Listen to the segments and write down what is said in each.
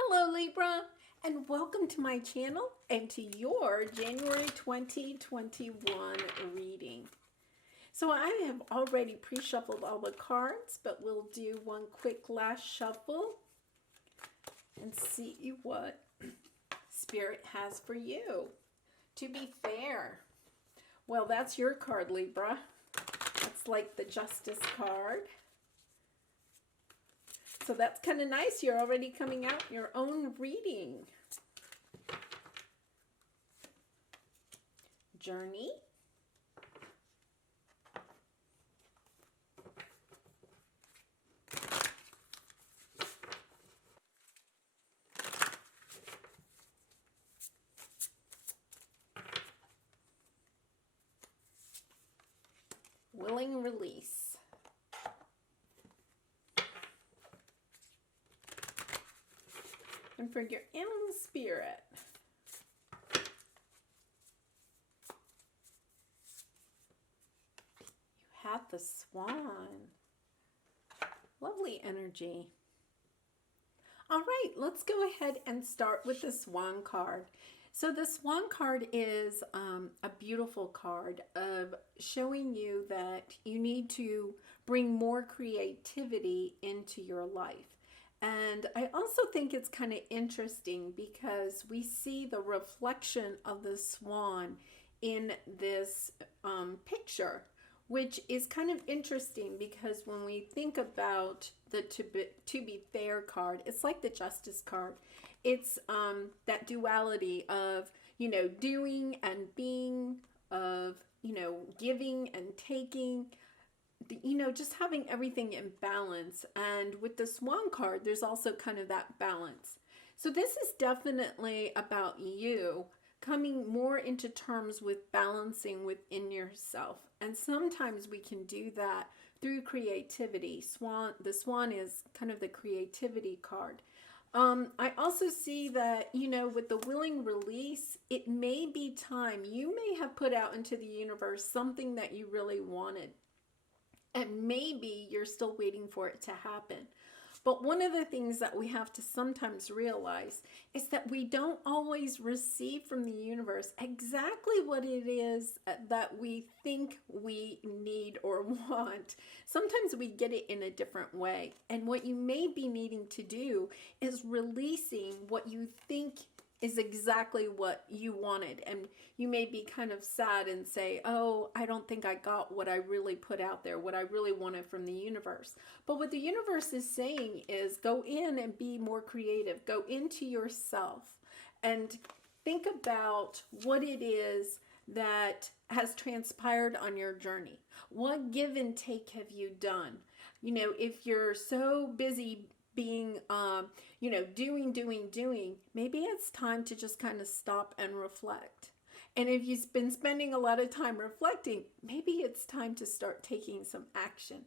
Hello Libra, and welcome to my channel and to your January 2021 reading. So I have already pre-shuffled all the cards, but we'll do one quick last shuffle and see what Spirit has for you. To be fair, well, that's your card, Libra. That's like the Justice card. So that's kind of nice. You're already coming out in your own reading. Journey. Willing release. And for your animal spirit, you have the Swan. Lovely energy. All right, let's go ahead and start with the Swan card. So the Swan card is a beautiful card of showing you that you need to bring more creativity into your life. And I also think it's kind of interesting because we see the reflection of the swan in this picture, which is kind of interesting because when we think about the to be fair card, it's like the Justice card. It's that duality of, doing and being, of, giving and taking, just having everything in balance. And with the Swan card, there's also kind of that balance. So this is definitely about you coming more into terms with balancing within yourself. And sometimes we can do that through creativity. The Swan is kind of the creativity card. I also see that, with the willing release, it may be time. You may have put out into the universe something that you really wanted. And maybe you're still waiting for it to happen. But one of the things that we have to sometimes realize is that we don't always receive from the universe exactly what it is that we think we need or want. Sometimes we get it in a different way. And what you may be needing to do is releasing what you think is exactly what you wanted. And you may be kind of sad and say, oh, I don't think I got what I really put out there, what I really wanted from the universe. But what the universe is saying is go in and be more creative. Go into yourself and think about what it is that has transpired on your journey. What give and take have you done? If you're so busy being, doing, maybe it's time to just kind of stop and reflect. And if you've been spending a lot of time reflecting, maybe it's time to start taking some action.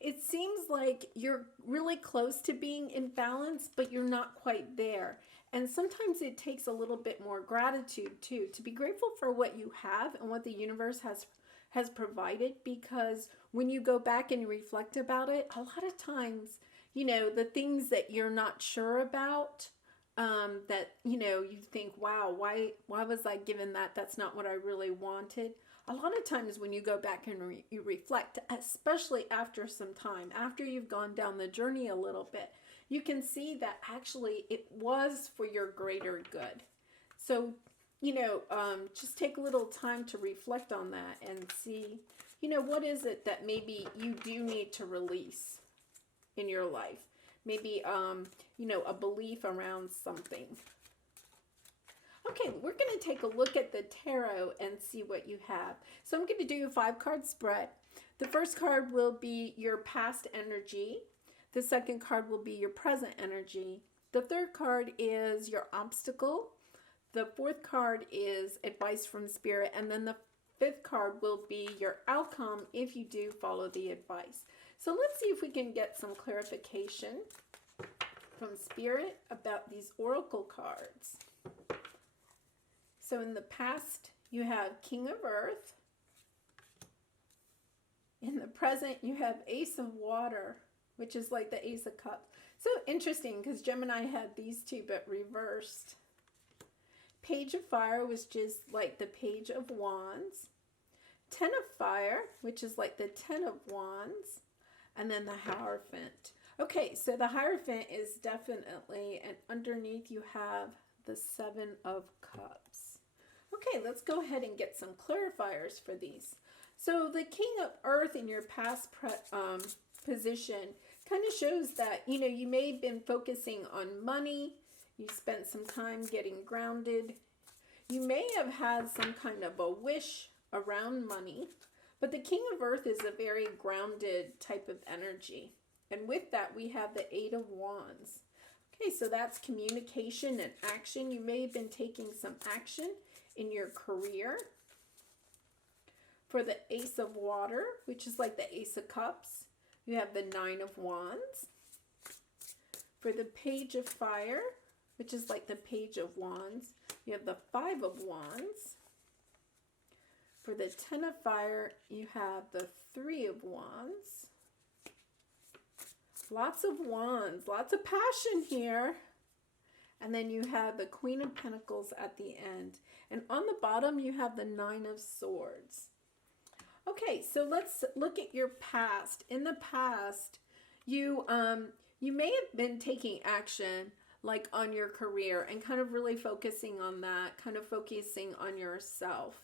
It seems like you're really close to being in balance, but you're not quite there. And sometimes it takes a little bit more gratitude too, to be grateful for what you have and what the universe has provided, because when you go back and reflect about it, a lot of times, the things that you're not sure about, that, you think, wow, why was I given that? That's not what I really wanted. A lot of times when you go back and you reflect, especially after some time, after you've gone down the journey a little bit, you can see that actually it was for your greater good. So, just take a little time to reflect on that and see, what is it that maybe you do need to release in your life. Maybe, a belief around something. Okay, we're going to take a look at the tarot and see what you have. So I'm going to do a 5-card spread. The first card will be your past energy. The second card will be your present energy. The third card is your obstacle. The fourth card is advice from Spirit. And then the fifth card will be your outcome if you do follow the advice. So let's see if we can get some clarification from Spirit about these oracle cards. So in the past, you have King of Earth. In the present, you have Ace of Water, which is like the Ace of Cups. So interesting because Gemini had these two but reversed. Page of Fire was just like the Page of Wands. Ten of Fire, which is like the Ten of Wands. And then the Hierophant. Okay, so the Hierophant is definitely, and underneath you have the Seven of Cups. Okay, let's go ahead and get some clarifiers for these. So the King of Earth in your past position kind of shows that, you may have been focusing on money. You spent some time getting grounded. You may have had some kind of a wish around money. But the King of Earth is a very grounded type of energy. And with that, we have the Eight of Wands. Okay, so that's communication and action. You may have been taking some action in your career. For the Ace of Water, which is like the Ace of Cups, you have the Nine of Wands. For the Page of Fire, which is like the Page of Wands, you have the Five of Wands. For the Ten of Fire, you have the Three of Wands. Lots of wands, lots of passion here. And then you have the Queen of Pentacles at the end. And on the bottom, you have the Nine of Swords. Okay, so let's look at your past. In the past, you may have been taking action like on your career and kind of really focusing on that, kind of focusing on yourself.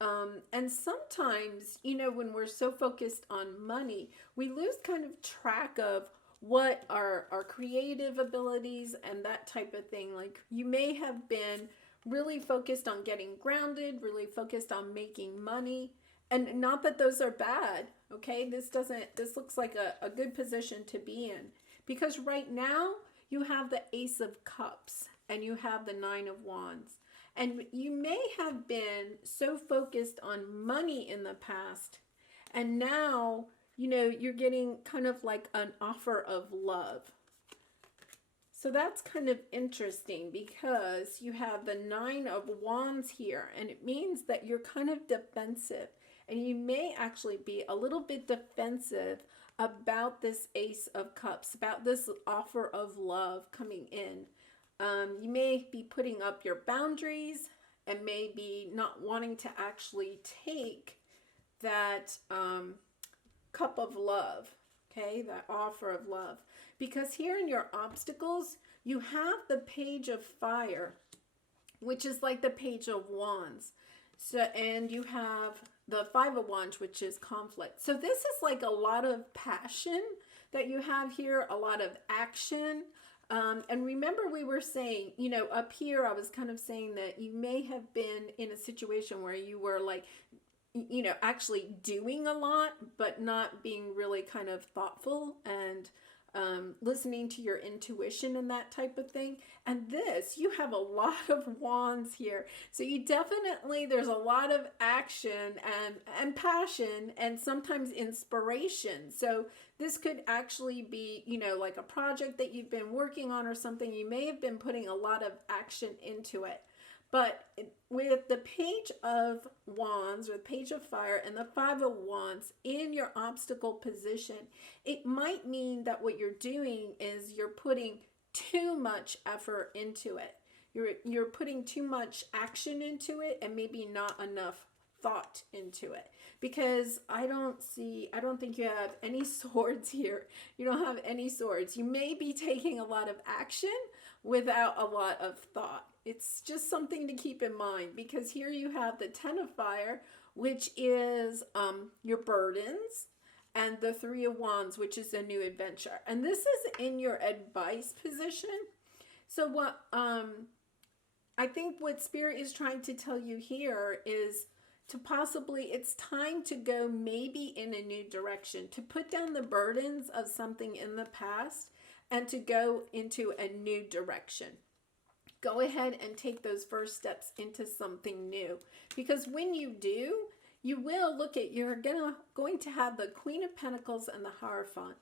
And sometimes, when we're so focused on money, we lose kind of track of what are our creative abilities and that type of thing. Like you may have been really focused on getting grounded, really focused on making money. And not that those are bad, okay? This looks like a good position to be in. Because right now, you have the Ace of Cups and you have the Nine of Wands. And you may have been so focused on money in the past, and now, you're getting kind of like an offer of love. So that's kind of interesting because you have the Nine of Wands here, and it means that you're kind of defensive, and you may actually be a little bit defensive about this Ace of Cups, about this offer of love coming in. You may be putting up your boundaries and maybe not wanting to actually take that cup of love, okay, that offer of love. Because here in your obstacles, you have the Page of Fire, which is like the Page of Wands. So, and you have the Five of Wands, which is conflict. So this is like a lot of passion that you have here, a lot of action. And remember we were saying, up here I was kind of saying that you may have been in a situation where you were like, actually doing a lot, but not being really kind of thoughtful and listening to your intuition and that type of thing. And this, you have a lot of wands here. So you definitely, there's a lot of action and passion and sometimes inspiration. So this could actually be, like a project that you've been working on or something. You may have been putting a lot of action into it. But with the Page of Wands or the Page of Fire and the Five of Wands in your obstacle position, it might mean that what you're doing is you're putting too much effort into it. You're putting too much action into it and maybe not enough thought into it. Because I don't think you have any swords here. You don't have any swords. You may be taking a lot of action without a lot of thought. It's just something to keep in mind because here you have the Ten of Fire, which is your burdens, and the Three of Wands, which is a new adventure. And this is in your advice position. So what I think what Spirit is trying to tell you here is to possibly, it's time to go maybe in a new direction, to put down the burdens of something in the past and to go into a new direction. Go ahead and take those first steps into something new. Because when you do, you will look at, you're going to have the Queen of Pentacles and the Hierophant.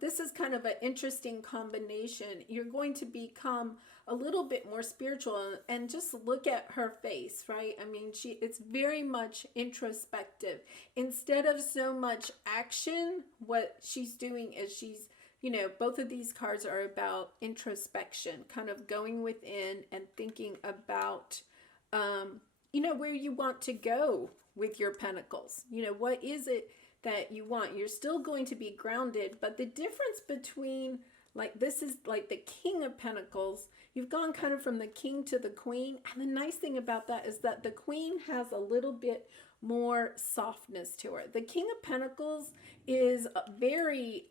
This is kind of an interesting combination. You're going to become a little bit more spiritual and just look at her face, right? I mean, it's very much introspective. Instead of so much action, what she's doing is she's both of these cards are about introspection, kind of going within and thinking about, where you want to go with your pentacles. What is it that you want? You're still going to be grounded, but the difference between, like, this is like the King of Pentacles. You've gone kind of from the King to the Queen. And the nice thing about that is that the Queen has a little bit more softness to her. The King of Pentacles is very,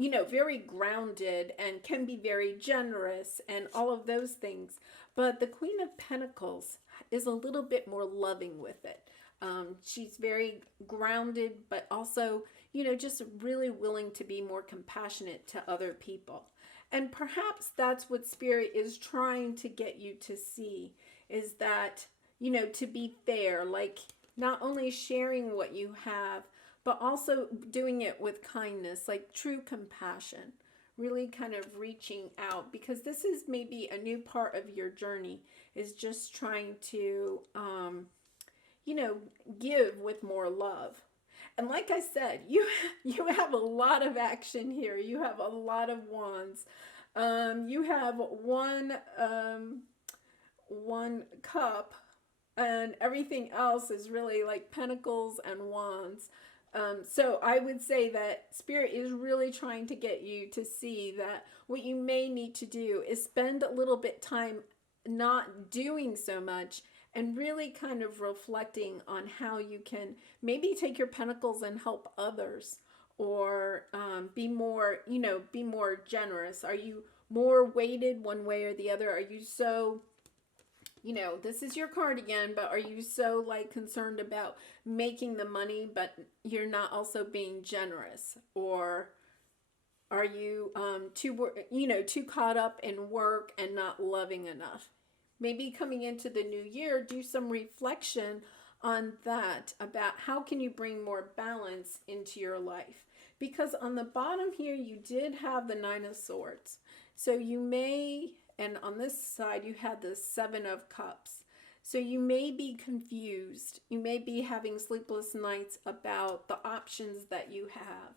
very grounded and can be very generous and all of those things. But the Queen of Pentacles is a little bit more loving with it. She's very grounded, but also, just really willing to be more compassionate to other people. And perhaps that's what Spirit is trying to get you to see, is that, to be fair, like not only sharing what you have, but also doing it with kindness, like true compassion, really kind of reaching out, because this is maybe a new part of your journey, is just trying to, give with more love. And like I said, you have a lot of action here. You have a lot of wands. You have one cup, and everything else is really like pentacles and wands. So I would say that Spirit is really trying to get you to see that what you may need to do is spend a little bit time not doing so much, and really kind of reflecting on how you can maybe take your pentacles and help others, or be more generous. Are you more weighted one way or the other? Are you so, this is your card again, but are you so like concerned about making the money, but you're not also being generous? Or are you too caught up in work and not loving enough? Maybe coming into the new year, do some reflection on that, about how can you bring more balance into your life. Because on the bottom here, you did have the Nine of Swords. So you may, and on this side, you had the Seven of Cups. So you may be confused. You may be having sleepless nights about the options that you have.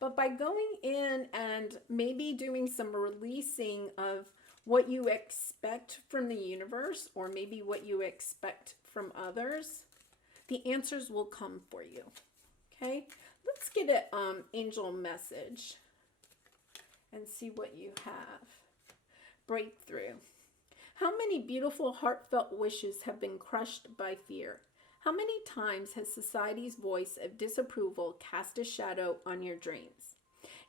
But by going in and maybe doing some releasing of what you expect from the universe, or maybe what you expect from others, the answers will come for you. Okay, let's get an angel message and see what you have. Breakthrough. How many beautiful heartfelt wishes have been crushed by fear? How many times has society's voice of disapproval cast a shadow on your dreams?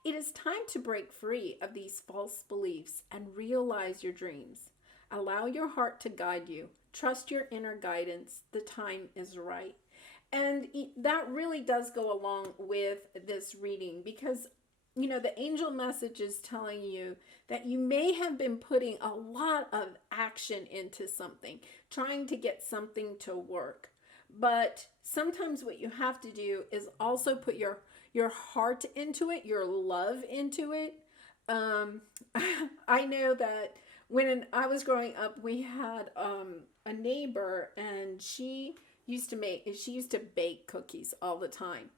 It is time to break free of these false beliefs and realize your dreams. Allow your heart to guide you. Trust your inner guidance. The time is right. And that really does go along with this reading, because, the angel message is telling you that you may have been putting a lot of action into something, trying to get something to work. But sometimes what you have to do is also put your heart into it, your love into it. I know that when I was growing up, we had a neighbor, and she used to bake cookies all the time.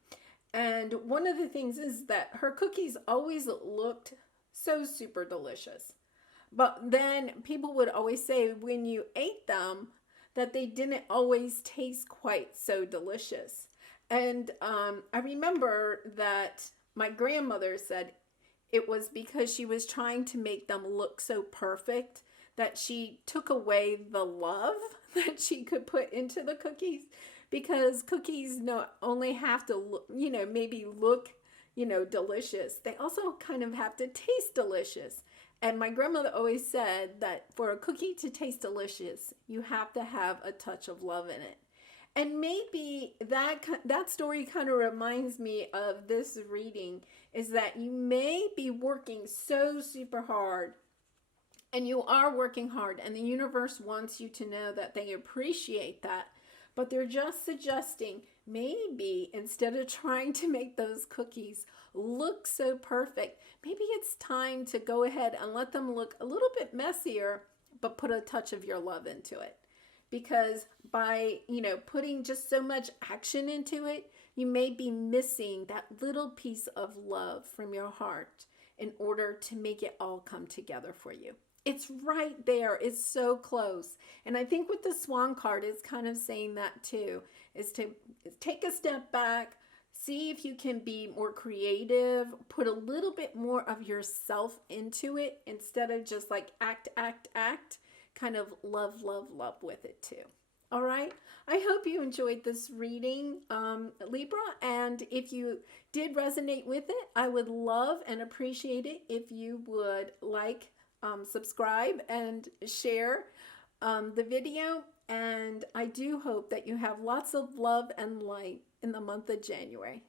And one of the things is that her cookies always looked so super delicious. But then people would always say when you ate them that they didn't always taste quite so delicious. And I remember that my grandmother said it was because she was trying to make them look so perfect that she took away the love that she could put into the cookies, because cookies not only have to look, maybe look, delicious, they also kind of have to taste delicious. And my grandmother always said that for a cookie to taste delicious, you have to have a touch of love in it. And maybe that story kind of reminds me of this reading, is that you may be working so super hard, and you are working hard, and the universe wants you to know that they appreciate that, but they're just suggesting maybe instead of trying to make those cookies look so perfect, maybe it's time to go ahead and let them look a little bit messier, but put a touch of your love into it. Because by, putting just so much action into it, you may be missing that little piece of love from your heart. in order to make it all come together for you. It's right there. It's so close. And I think with the Swan card, it's kind of saying that too, is to take a step back, see if you can be more creative, put a little bit more of yourself into it instead of just like act, kind of love with it too. All right. I hope you enjoyed this reading, Libra. And if you did resonate with it, I would love and appreciate it if you would like, subscribe, and share the video. And I do hope that you have lots of love and light in the month of January.